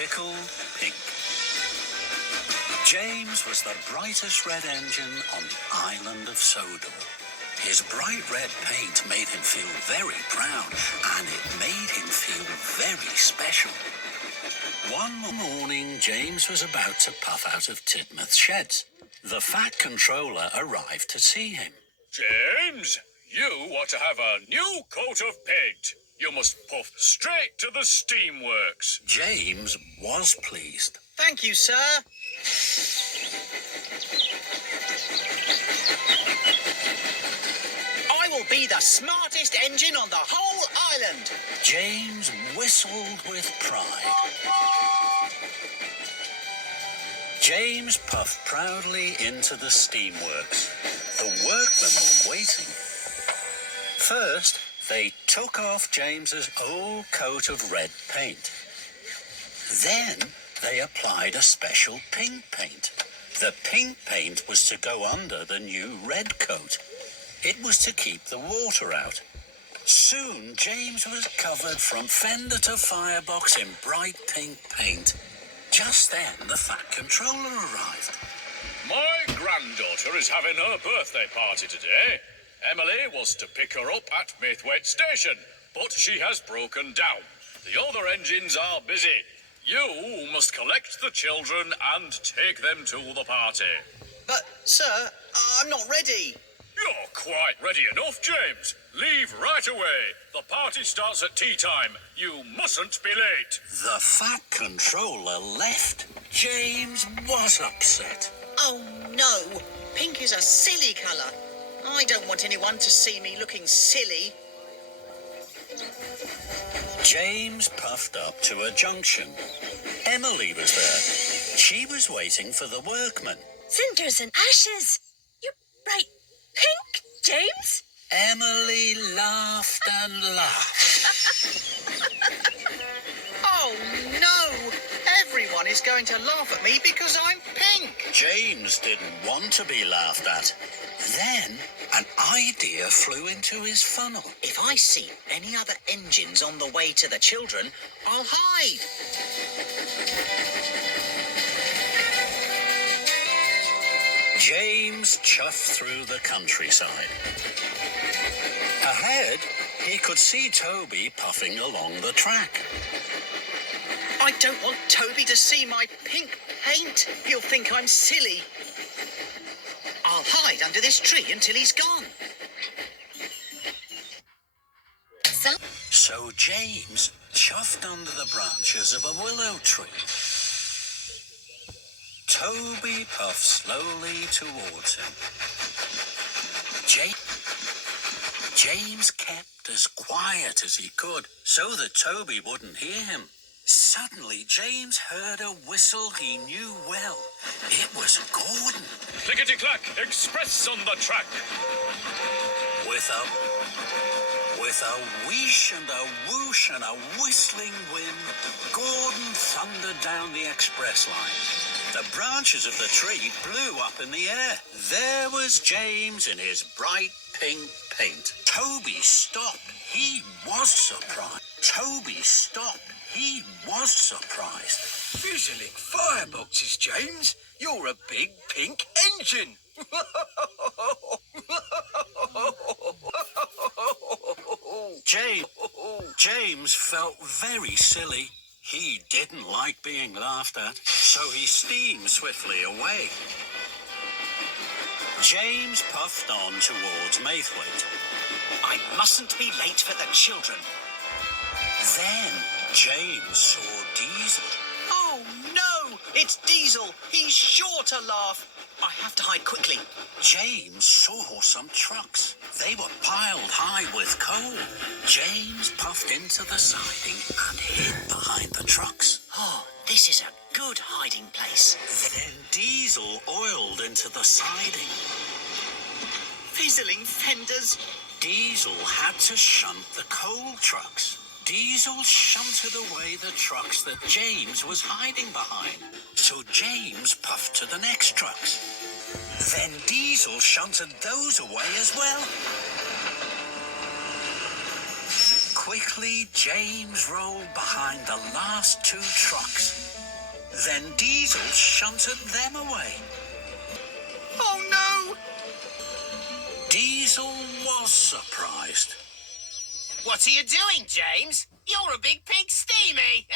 tickled pink. James was the brightest red engine on the island of Sodor. His bright red paint made him feel very proud, and it made him feel very special. One morning, James was about to puff out of Tidmouth's sheds. The Fat Controller arrived to see him. James, you ought to have a new coat of paint. You must puff straight to the steamworks. James was pleased. Thank you, sir. I will be the smartest engine on the whole island. James whistled with pride. James puffed proudly into the steamworks. The workmen were waiting. First, they took off James's old coat of red paint. Then they applied a special pink paint. The pink paint was to go under the new red coat. It was to keep the water out. Soon James was covered from fender to firebox in bright pink paint. Just then the Fat Controller arrived. My granddaughter is having her birthday party today. Emily was to pick her up at Maithwaite Station, but she has broken down. The other engines are busy. You must collect the children and take them to the party. But, sir, I'm not ready. You're quite ready enough, James. Leave right away. The party starts at tea time. You mustn't be late. The Fat Controller left. James was upset. Oh, no. Pink is a silly colour. I don't want anyone to see me looking silly. James puffed up to a junction. Emily was there. She was waiting for the workmen. Cinders and ashes. You bright pink, James. Emily laughed and laughed. Oh, no. Everyone is going to laugh at me because I'm pink. James didn't want to be laughed at. Then an idea flew into his funnel. If I see any other engines on the way to the children, I'll hide. James chuffed through the countryside. Ahead, he could see Toby puffing along the track. I don't want Toby to see my pink paint. He'll think I'm silly. I'll hide under this tree until he's gone. So James chuffed under the branches of a willow tree. Toby puffed slowly towards him. James kept as quiet as he could so that Toby wouldn't hear him. Suddenly, James heard a whistle he knew well. It was Gordon. Clickety-clack, express on the track. With a wheesh and a whoosh and a whistling wind, Gordon thundered down the express line. The branches of the tree blew up in the air. There was James in his bright pink paint. Toby stopped. He was surprised. Toby stopped. He was surprised. Fizzling fireboxes, James. You're a big pink engine. James felt very silly. He didn't like being laughed at, so he steamed swiftly away. James puffed on towards Maithwaite. I mustn't be late for the children. Then James saw Diesel. Oh, no! It's Diesel. He's sure to laugh. I have to hide quickly. James saw some trucks. They were piled high with coal. James puffed into the siding and hid behind the trucks. Oh, this is a good hiding place. Then Diesel oiled into the siding. Fizzling fenders. Diesel had to shunt the coal trucks. Diesel shunted away the trucks that James was hiding behind. So James puffed to the next trucks. Then Diesel shunted those away as well. Quickly, James rolled behind the last two trucks. Then Diesel shunted them away. Oh no! Diesel was surprised. What are you doing, James? You're a big pink steamy.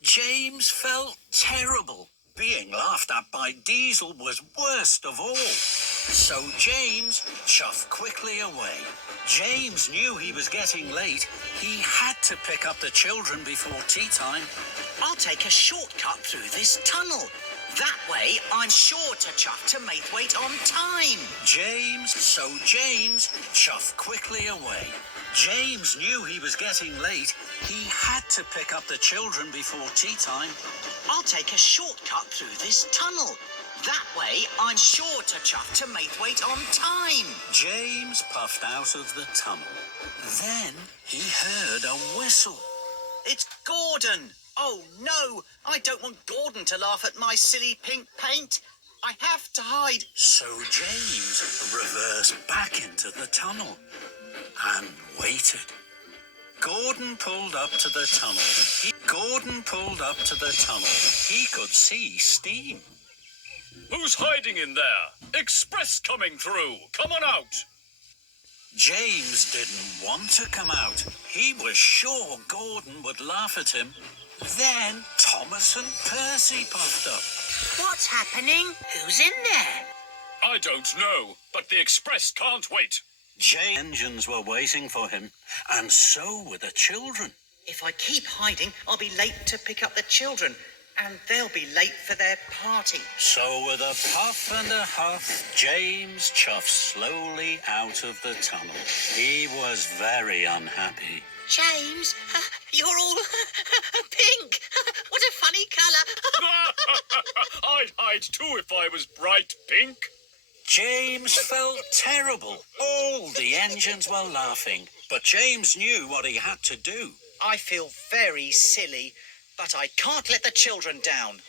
James felt terrible. Being laughed at by Diesel was worst of all. So James chuffed quickly away. James knew he was getting late. He had to pick up the children before tea time. I'll take a shortcut through this tunnel. That way, I'm sure to chuff to Maithwaite on time. James chuffed quickly away. James knew he was getting late. He had to pick up the children before tea time. I'll take a shortcut through this tunnel. That way, I'm sure to chuff to Maithwaite on time. James puffed out of the tunnel. Then he heard a whistle. It's Gordon. Oh no, I don't want Gordon to laugh at my silly pink paint. I have to hide. So James reversed back into the tunnel and waited. Gordon pulled up to the tunnel. He could see steam. Who's hiding in there? Express coming through. Come on out. James didn't want to come out. He was sure Gordon would laugh at him. Then Thomas and Percy puffed up. What's happening? Who's in there? I don't know, but the Express can't wait. James' engines were waiting for him, and so were the children. If I keep hiding, I'll be late to pick up the children, and they'll be late for their party. So with a puff and a huff, James chuffed slowly out of the tunnel. He was very unhappy. James, you're all pink. What a funny colour. I'd hide too if I was bright pink. James felt terrible. All the engines were laughing, but James knew what he had to do. I feel very silly, but I can't let the children down.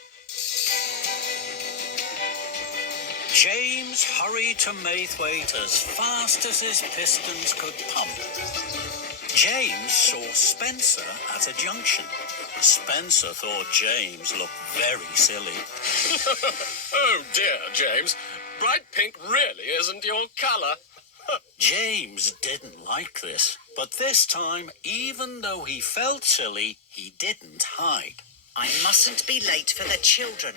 James hurried to Maithwaite as fast as his pistons could pump. James saw Spencer at a junction. Spencer thought James looked very silly. Oh dear, James. Bright pink really isn't your colour. James didn't like this, but this time, even though he felt silly, he didn't hide. I mustn't be late for the children.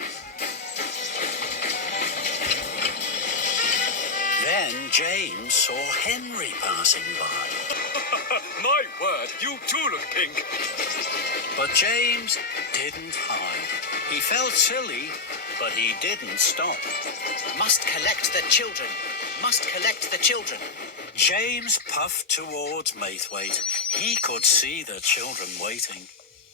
Then James saw Henry passing by. My word, you do look pink. But James didn't hide. He felt silly, but he didn't stop. Must collect the children. Must collect the children. James puffed towards Maithwaite. He could see the children waiting.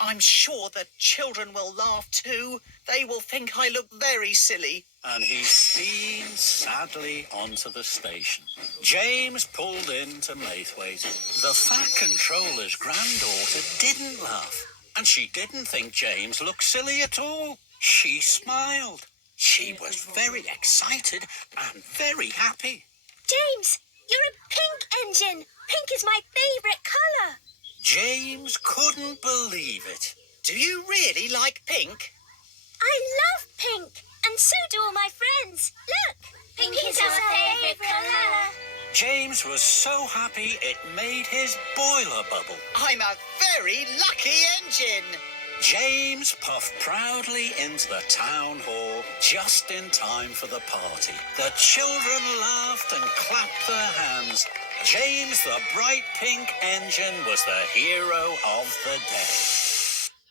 I'm sure the children will laugh too. They will think I look very silly. And he steamed sadly onto the station. James pulled into Maithwaite. The Fat Controller's granddaughter didn't laugh, and she didn't think James looked silly at all. She smiled. She was very excited and very happy. James, you're a pink engine. Pink is my favourite colour. James couldn't believe it. Do you really like pink? I love pink, and so do all my friends. Look, pink is our favourite colour. James was so happy it made his boiler bubble. I'm a very lucky engine. James puffed proudly into the town hall just in time for the party. The children laughed and clapped their hands. James, the bright pink engine, was the hero of the day.